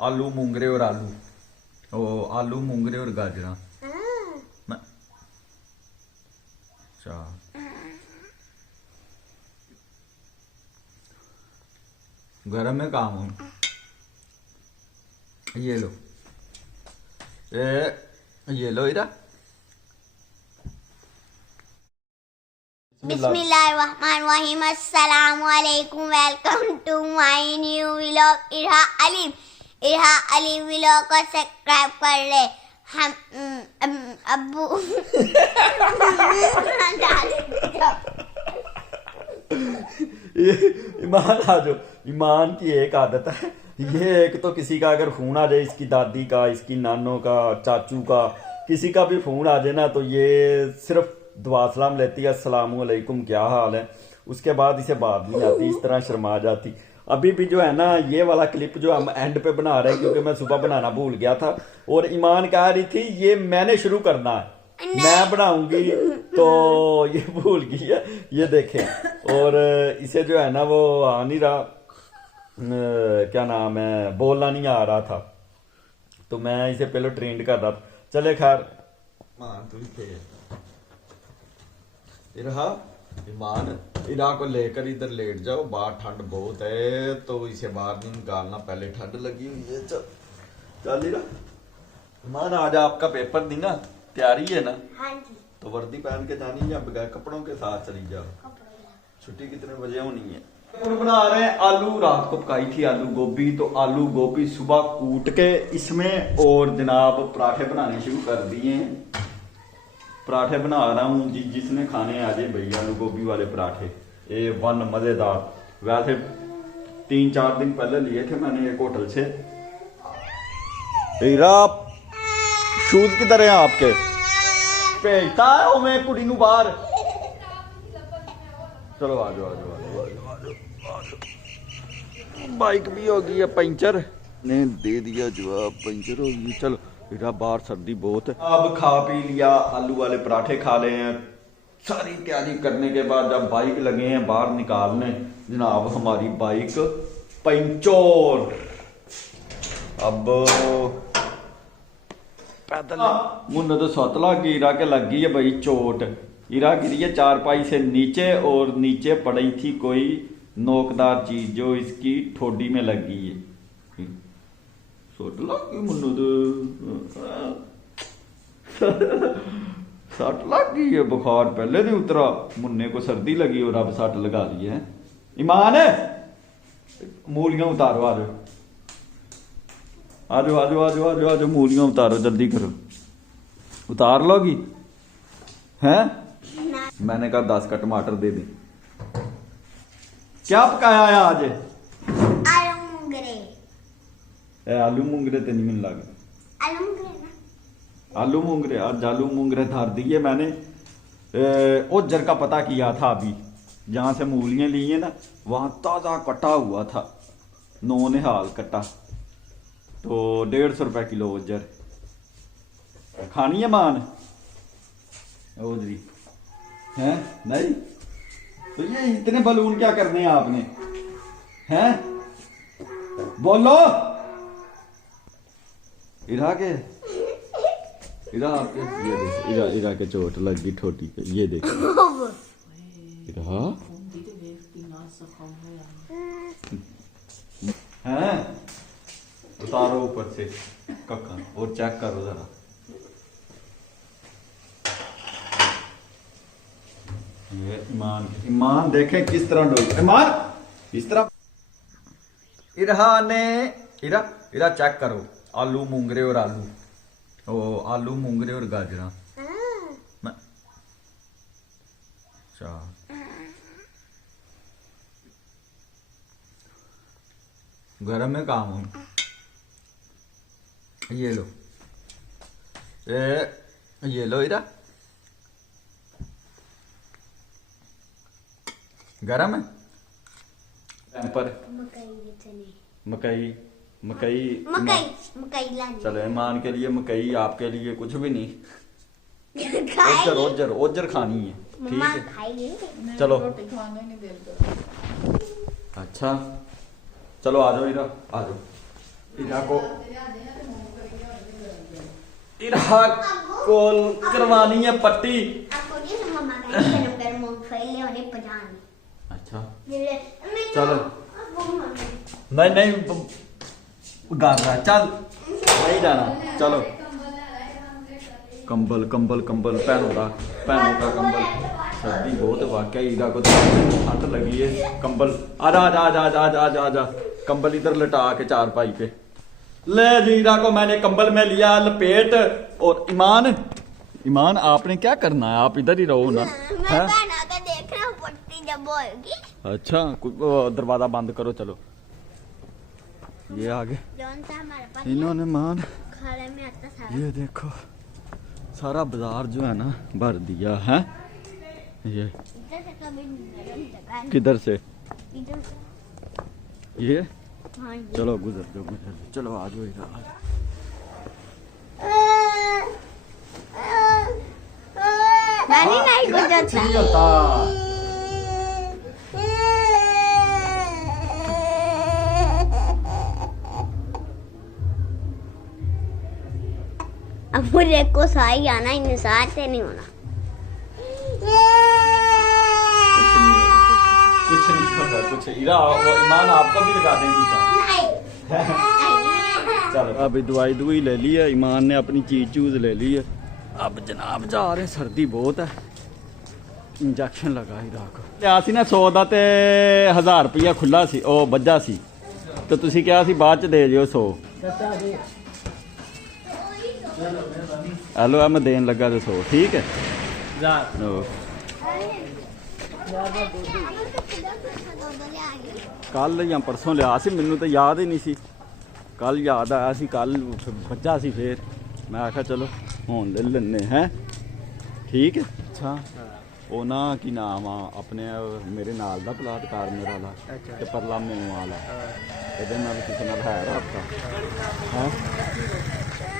आलू मूंगरे और आलू, ओ आलू मूंगरे और गाजरा। अच्छा गरम में काम हूँ। ये लो, ये लो इरा। बिस्मिल्लाहिर्रहमानिर्रहीम। अस्सलाम वालेकुम। Welcome to my new vlog. Irha Ali vlog को सब्सक्राइब कर ले। हम अब्बू ईमान आ जाओ। ईमान की एक आदत है, ये एक तो किसी का अगर फोन आ जाए, इसकी दादी का, इसकी नानों का, चाचू का, किसी का भी फोन आ जाए ना, तो ये सिर्फ दुआ सलाम लेती है, अस्सलाम वालेकुम क्या हाल है। उसके बाद इसे बात नहीं आती, इस तरह शर्मा जाती। अभी भी जो है ना, ये वाला क्लिप जो हम एंड पे बना रहे हैं, क्योंकि मैं सुबह बनाना भूल गया था और ईमान कह रही थी ये मैंने शुरू करना है, मैं बनाऊंगी, तो ये भूल गई है। ये देखें, और इसे जो है ना वो आ नहीं रहा, क्या नाम है, बोलना नहीं आ रहा था, तो मैं इसे पहले ट्रेंड कर रहा था। चले खैर, मान तू थे इरहा, ईमान इरा को लेकर इधर लेट जाओ, बाहर ठंड बहुत है, तो इसे बाहर नहीं निकालना, पहले ठंड लगी हुई है। चल चल इरा, ईमान आज आपका पेपर दी ना, तैयारी है ना? हाँ जी। तो वर्दी पहन के जानी है या बगैर कपड़ों के साथ चली जाओ? छुट्टी कितने बजे होनी है? बना रहे हैं आलू, रात को पकाई थी आलू गोभी, तो आलू गोभी सुबह कूट के इसमें, और जनाब पराठे बनाने शुरू कर दिए हैं। पराठे बना रहा हूँ जी, जिसने खाने आ जाए भैया, आलू गोभी वाले पराठे ये वन मजेदार। वैसे 3-4 दिन पहले लिए थे मैंने एक होटल से। शूज किधर है आपके? भेजता है वो मैं कुड़ी नू बाहर। चलो आ जाओ आ जाओ आ जाओ आ जाओ। बाइक भी हो गई है पंचर, ने दे दिया जवाब, पंचर हो गई। चलो बेटा, बाहर सर्दी बहुत है। अब खा पी लिया, आलू वाले पराठे खा ले हैं। सारी तैयारी करने के बाद जब बाइक लगे हैं बाहर निकालने, जनाब हमारी बाइक पंचर। अब पैदल मुन्ने तो सत लग गई, इरा के लग गई है भाई चोट। इरा गिरी है चारपाई से नीचे, और नीचे पड़ी थी कोई नोकदार चीज जो इसकी ठोडी में लग गई है। सट लग गई मुन्नू तो, सट लग गई है, बुखार पहले नहीं उतरा, मुन्ने को सर्दी लगी और अब सट लगा दी है। ईमान मूलियां उतारो, आ जाओ आ जाओ आ जाओ आ जाओ आ जाओ आ जाओ, मूलियां उतारो, जल्दी करो। उतार लोगी हैं? मैंने कहा 10 का टमाटर दे दे। क्या पकाया है आज? आलू मूंगरे। आलू मूंगरे तो नहीं मिल लगा। आलू मूंगरे ना, आलू मूंगरे, आज आलू मूंगरे धार दिए मैंने। ओजर का पता किया था अभी, जहां से मूलियां ली है ना, वहां ताजा कटा हुआ था, 9 निहाल कटा, तो 150 रुपए किलो ओजर। खानी है मान ओजरी हैं? नहीं तो ये इतने बलून क्या करने हैं आपने हैं? बोलो। इरा के, इरा आपके, ये देख, इरा इरा के चोट लग गई ठोटी पे, ये देख इरा हैं। उतारो ऊपर से कक्का और चेक करो जरा। ये ईमान, ईमान देखें किस तरह डोल, ईमान इस तरह। इरा ने, इरा इरा चेक करो, आलू मूंगरे और आलू, ओ आलू मूंगरे और गाजरा। अच्छा गरम में काम हूँ। ये लो, ये लो इरा, गरम है पर मकई मकई लानी। चलो ईमान के लिए मकई, आपके लिए कुछ भी नहीं। ओजर ओजर ओजर खानी है, ठीक है चलो। अच्छा चलो आ जाओ इरा, आ जाओ। इरा को करवानी है पट्टी। आपको जी मम्मा का गरम गरम मूंगफली ले और पजानी। अच्छा चलो नहीं नहीं गाना चल नहीं जाना। चलो कंबल कंबल कंबल पहनों का कंबल। सर्दी बहुत वाकई ईरा को ठंड लगी है। कंबल आजा आजा आजा आजा आजा आजा आजा कंबल इधर लटा के चारपाई पे ले जी। ईरा को मैंने कंबल में लिया लपेट। और ईमान आपने क्या करना है? आप इधर ही रहो ना। मैं बना कर देख रहा हूँ पट्टी जब होगी। अच्छा दरवाजा बंद करो। चलो ये आगे जौन सा हमारे पास इन्होंने मान खाने में आता था। ये देखो सारा बाजार जो है ना भर दिया है। ये इधर से कभी नरम जगह नहीं। किधर से? इधर से। ये हाँ ये। चलो गुजर जाओ चलो आ जाओ इधर आ जाओ। नहीं कुछ नहीं होता। अब मुझे को सही आना इन साथ से नहीं होना। कुछ नहीं होता कुछ। ईरा वो ईमान आपको भी लगा देंगी क्या? चलो अभी दवाई दुई ले ली है। ईमान ने अपनी चीज चूज ले ली है। अब जनाब जा रहे हैं। सर्दी बहुत है। इंजेक्शन लगा ईरा को लिया सी ना 100 ਦਾ ਤੇ 1000 ਰੁਪਇਆ ਖੁੱਲਾ ਸੀ ਉਹ ਵੱਜਾ ਸੀ ਤੇ ਤੁਸੀਂ ਕਿਹਾ ਸੀ ਬਾਅਦ ਚ ਦੇ ਜਿਓ 100। हेलो मैं देन लगा तो 100 ठीक है। कल या परसों लिया सी मैनू तो याद ही नहीं सी। कल याद आया सी कल बच्चा सी फिर मैं आखा चलो हुण ले लेने हैं ठीक है। अच्छा ਉਹ ਨਾ ਕੀ ਨਾਮ ਆ ਆਪਣੇ ਮੇਰੇ ਨਾਲ ਦਾ ਪਲਾਟ ਕਾਰਮੇਰ ਵਾਲਾ ਤੇ ਪਰਲਾ ਮੈਨੂੰ ਵਾਲਾ ਇਹਦੇ ਨਾਲ ਕਿਸੇ ਨਾਲ ਹੈ ਰਾਬਤਾ ਹੈ।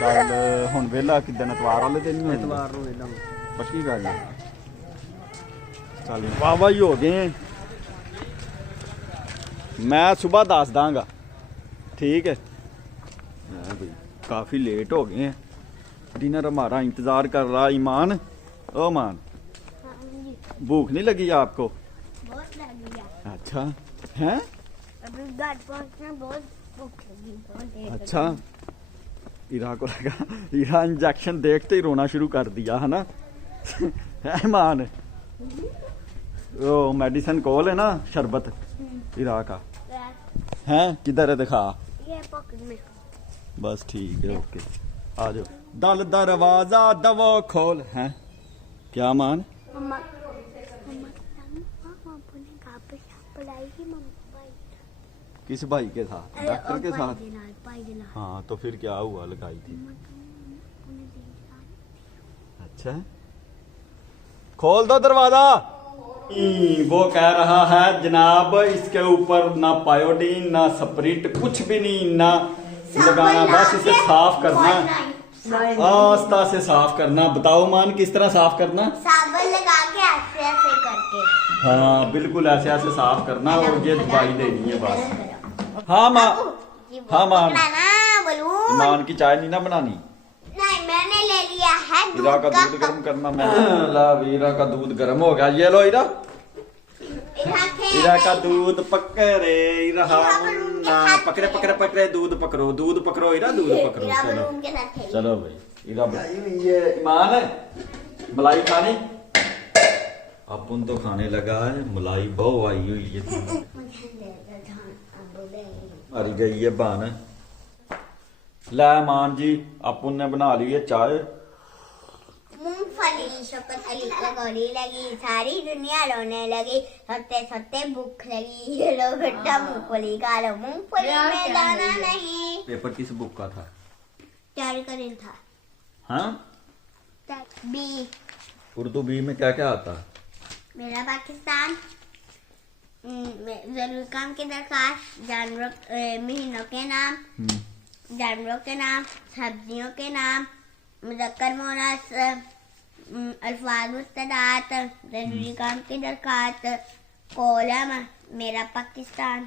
ਚੱਲ ਹੁਣ ਵੇਲਾ ਕਿਦਨ ਐਤਵਾਰ ਵਾਲੇ ਦਿਨ ਨਹੀਂ ਐਤਵਾਰ ਨੂੰ ਵੇਲਾ ਪੱਕੀ ਗੱਲ ਹੈ। ਚੱਲ ਵਾਵਾ ਹੀ ਹੋ ਗਏ। मैं सुबह दस दांगा ठीक है। भाई काफ़ी लेट हो गए हैं। डिनर हमारा इंतज़ार कर रहा। ईमान ओ मान भूख नहीं लगी आपको? बहुत लगी है। अच्छा हैं अभी घर पहुंचना बहुत भूख लगी बहुत देर। अच्छा ईरा को लगा ईरा इंजेक्शन देखते ही रोना शुरू कर दिया है ना। है ईमान वो मेडिसिन कॉल है ना शरबत ईरा का है किधर है दिखा। ये पॉकेट में। बस ठीक है ओके आ जाओ। दल दरवाजा दवा खोल है क्या मान। मम्मा अपने घर पे पढ़ाई मम्मा किस भाई के साथ? डॉक्टर के साथ? भाई के साथ। हाँ तो फिर क्या हुआ लगाई थी? अच्छा खोल दो दरवाजा। वो कह रहा है जनाब इसके ऊपर ना पायोडीन ना स्प्रिट कुछ भी नहीं ना लगाना बस इसे साफ करना आस्ता से साफ करना। बताओ मान किस तरह साफ करना? साबुन लगा के ऐसे ऐसे करके। हाँ बिल्कुल ऐसे ऐसे साफ करना और ये दवाई देनी है बस। हाँ माँ हाँ मान मान की चाय नहीं ना बनानी। नहीं मैंने ले लिया है ईरा का दूध गर्म करना। मैं ला ईरा का दूध गर्म हो गया। ये लो ईरा ईरा का दूध पकड़े रहा मुन्ना पकड़े पकड़े पकड़े दूध पकड़ो ईरा दूध पकड़ो। चलो चलो भाई ईरा ये ईमान है मलाई खानी अपन तो खाने लगा है। मलाई बहुत आई हुई है अरे गई है बन। ला मान जी अपन ने बना ली है चाय। मूंगफली शक्करकली लगोरी लगी सारी दुनिया रोने लगी सत्ते सत्ते भूख लगी। ये लो बेटा मूंगफली खा लो। मूंगफली में दाना नहीं। पेपर किस बुक का था? तैयारी का दिन था। हाँ बी उर्दू बी में क्या क्या आता? मेरा पाकिस्तान जरूरी काम की दरखास्त जानवरों महीनों के नाम जानवरों के नाम सब्जियों के नाम मुज़क्कर मुअन्नस अल्फाज मुस्तदात जरूरी काम की दरखास्त कॉलम मेरा पाकिस्तान।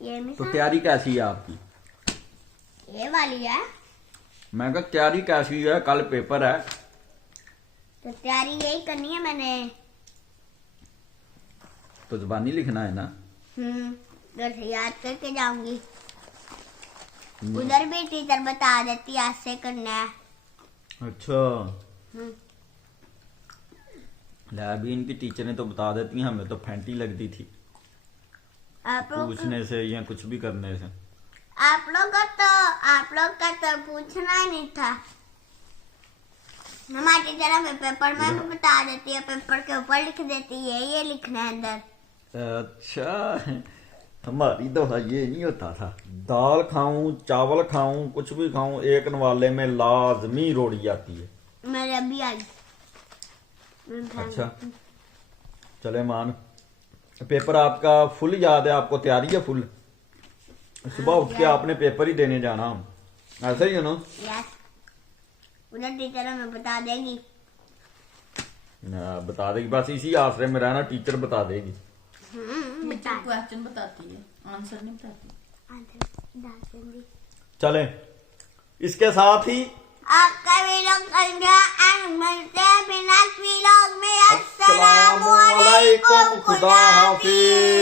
ये तो तैयारी कैसी है आपकी? ये वाली है। मैं कहा तैयारी कैसी है, कल पेपर है। तो तैयारी यही करनी है मैंने। तो जुबानी लिखना है ना। घर से याद करके जाऊंगी। उधर भी टीचर बता देती है ऐसे करना है। अच्छा, हम्म, अभी इनकी टीचर ने तो बता देती हैं, हमें तो फैंटी लगती थी आप लोग पूछने से या कुछ भी करने से। आप लोग का तो पूछना ही नहीं था। हमारी टीचर हमें पेपर में भी बता देती है, पेपर के ऊपर लिख देती है ये लिखना है अंदर। अच्छा, हमारी दफा ये नहीं होता था। दाल खाऊं, चावल खाऊं, कुछ भी खाऊं, एक नवाले में लाजमी रोटी आती है। मेरे अभी आई। अच्छा, चले मान, पेपर आपका फुल याद है, आपको तैयारी है फुल। सुबह उठ के आपने पेपर ही देने जाना, ऐसा ही है ना। यस, उधर टीचर हमें बता देगी। बता देगी, बस इसी आसरे में रहना, टीचर बता देगी। बता क्वेश्चन बताती है, आंसर नहीं बताती। चले, इसके साथ ही आपका वीलॉग मिलते हैं बिना वीलॉग में। अस्सलाम वालेकुम, खुदा हाफिज।